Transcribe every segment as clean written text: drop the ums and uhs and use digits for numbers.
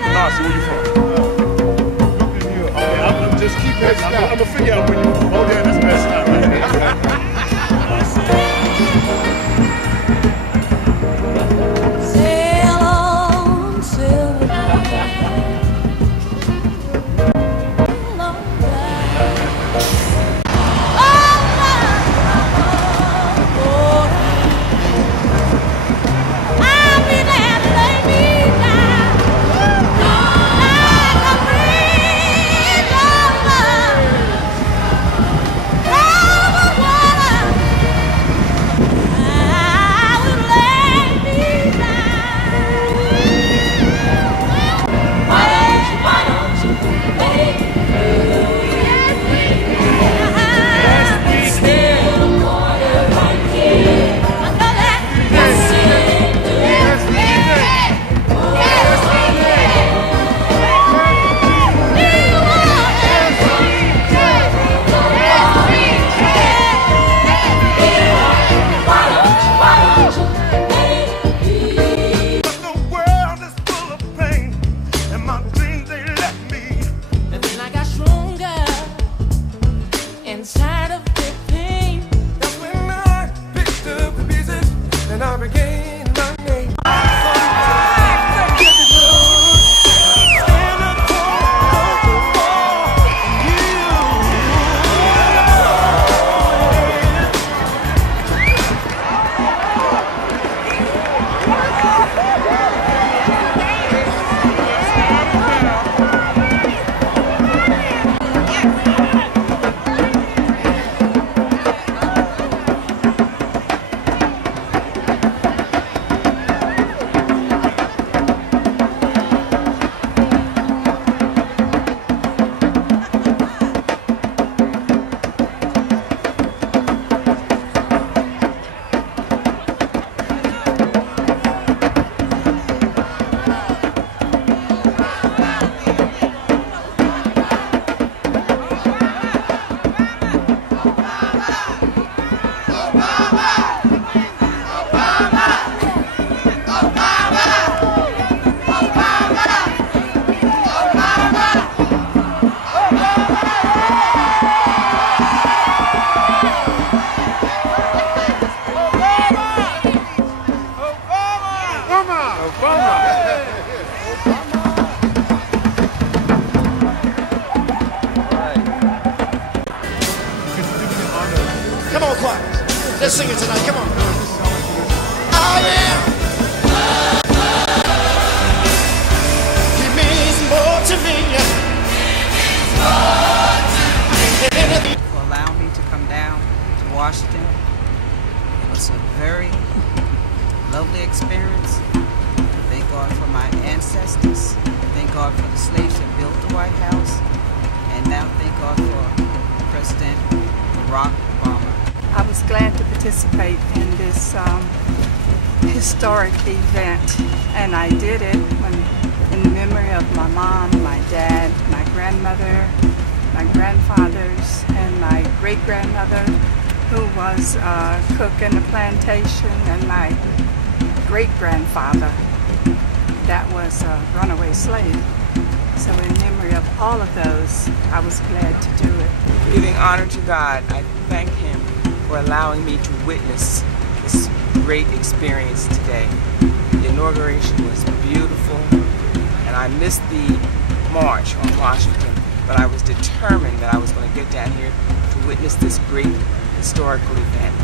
Nah, so where you from? Okay, I'm just keep that. I'm gonna figure out when you. Oh, damn, that's messed up. Sail on, sail on. Come on, choir. Let's sing it tonight. Come on. I am. He means more to me. For allowing me to come down to Washington. It was a very lovely experience. Thank God for my ancestors. Thank God for the slaves that built the White House. And now thank God for President Barack Obama. I was glad to participate in this historic event, and I did it in memory of my mom, my dad, my grandmother, my grandfathers, and my great-grandmother, who was a cook in the plantation, and my great-grandfather that was a runaway slave. So in memory of all of those, I was glad to do it. Giving honor to God, I thank Him for allowing me to witness this great experience today. The inauguration was beautiful, and I missed the march on Washington, but I was determined that I was going to get down here to witness this great historical event.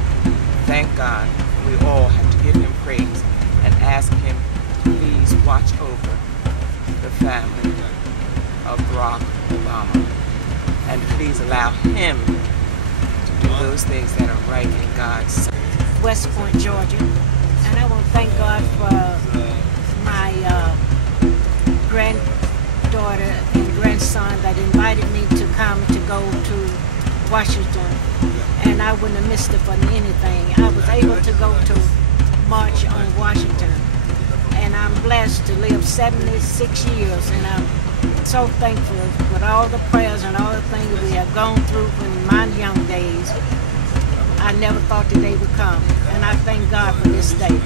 Thank God, we all have to give Him praise and ask Him to please watch over the family of Barack Obama, and please allow him to do those things that are right in God's sight. West Point, Georgia, and I want to thank God for my granddaughter and grandson that invited me to come to go to Washington, and I wouldn't have missed it for anything. I was able to go to march on Washington, and I'm blessed to live 76 years, and I'm so thankful with all the prayers and all the things that we have gone through in my young days. I never thought the day would come, and I thank God for this day.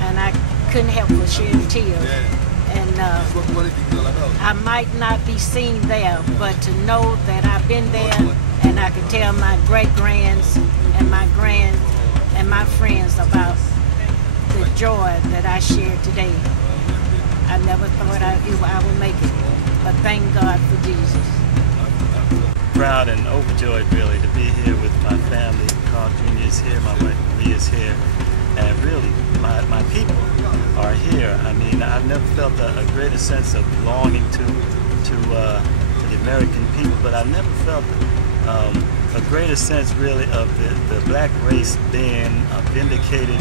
And I couldn't help but shed tears. And And I might not be seen there, but to know that I've been there and I can tell my great-grands and my grands and my friends about the joy that I shared today. I never thought I would make it, but thank God for Jesus. Proud and overjoyed really to be here with my family. Carl Jr. is here, my wife Maria is here, and really my people are here. I mean, I've never felt a greater sense of belonging to the American people, but I've never felt a greater sense really of the black race being vindicated.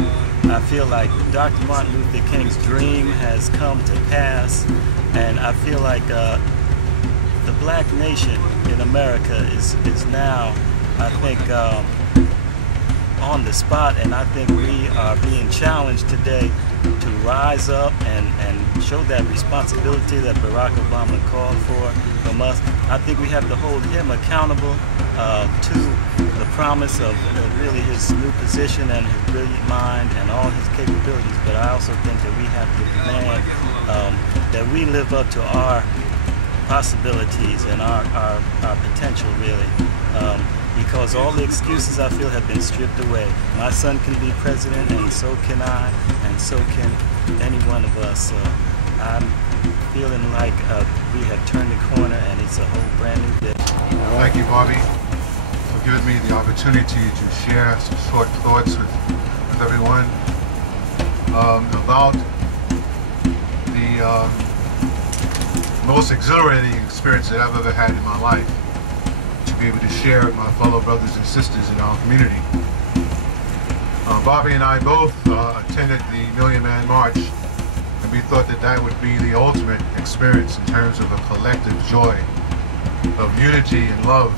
I feel like Dr. Martin Luther King's dream has come to pass, and I feel like the black nation in America is now, I think, on the spot, and I think we are being challenged today to rise up and show that responsibility that Barack Obama called for from us. I think we have to hold him accountable to the promise of really his new position and his brilliant mind and all his capabilities, but I also think that we have to demand that we live up to our possibilities and our potential, really, because all the excuses I feel have been stripped away. My son can be president, and so can I, and so can any one of us. So I'm feeling like we have turned the corner, and it's a whole brand new day. Thank you, Bobby, for giving me the opportunity to share some short thoughts with everyone about the most exhilarating experience that I've ever had in my life, to be able to share with my fellow brothers and sisters in our community. Bobby and I both attended the Million Man March, and we thought that that would be the ultimate experience in terms of a collective joy of unity and love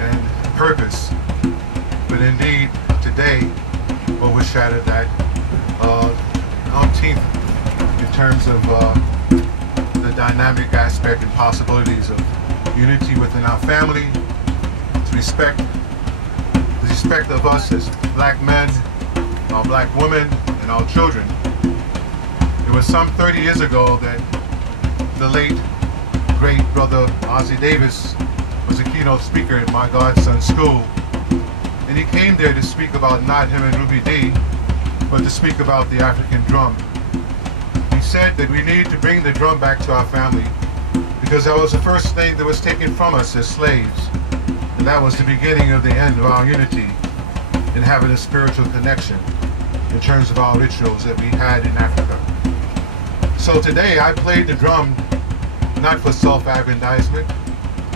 and purpose. But indeed, today, overshadowed that umpteenth in terms of the dynamic aspect and possibilities of unity within our family, to respect of us as black men, our black women, and our children. It was some 30 years ago that the late, great brother Ossie Davis was a keynote speaker at my godson's school, and he came there to speak about not him and Ruby Dee, but to speak about the African drum. He said that we need to bring the drum back to our family, because that was the first thing that was taken from us as slaves, and that was the beginning of the end of our unity in having a spiritual connection in terms of our rituals that we had in Africa. So today I played the drum not for self-aggrandizement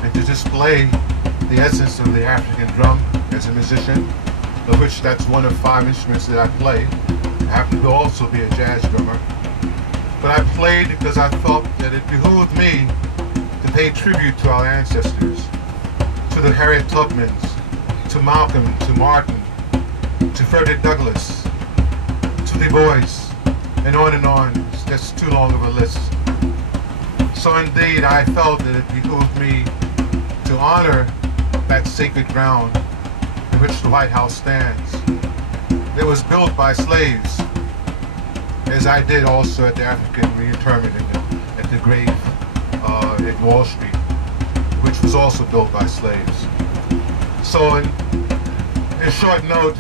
and to display the essence of the African drum as a musician, of which that's one of 5 instruments that I play. I happen to also be a jazz drummer. But I played because I felt that it behooved me to pay tribute to our ancestors, to the Harriet Tubmans, to Malcolm, to Martin, to Frederick Douglass, to Du Bois, and on and on. It's just too long of a list. So indeed, I felt that it behooved me to honor that sacred ground in which the White House stands. It was built by slaves, as I did also at the African reinterment at the grave at Wall Street, which was also built by slaves. So in short note,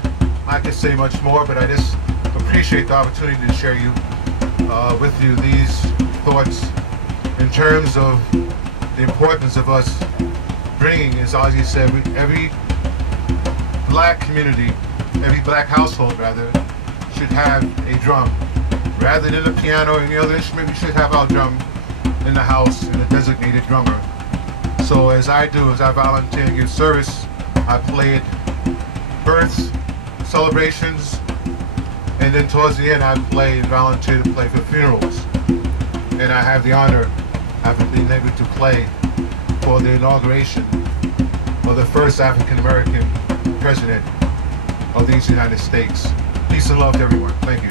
I could say much more, but I just appreciate the opportunity to share with you these thoughts in terms of the importance of us bringing, as Ozzy said, every black community, every black household rather, should have a drum. Rather than a piano or any other instrument, we should have our drum in the house and a designated drummer. So as I do, as I volunteer and give service, I play at births, celebrations, and then towards the end I play and volunteer to play for funerals. And I have the honor of being able to play for the inauguration of the first African-American president of these United States. Peace and love to everyone. Thank you.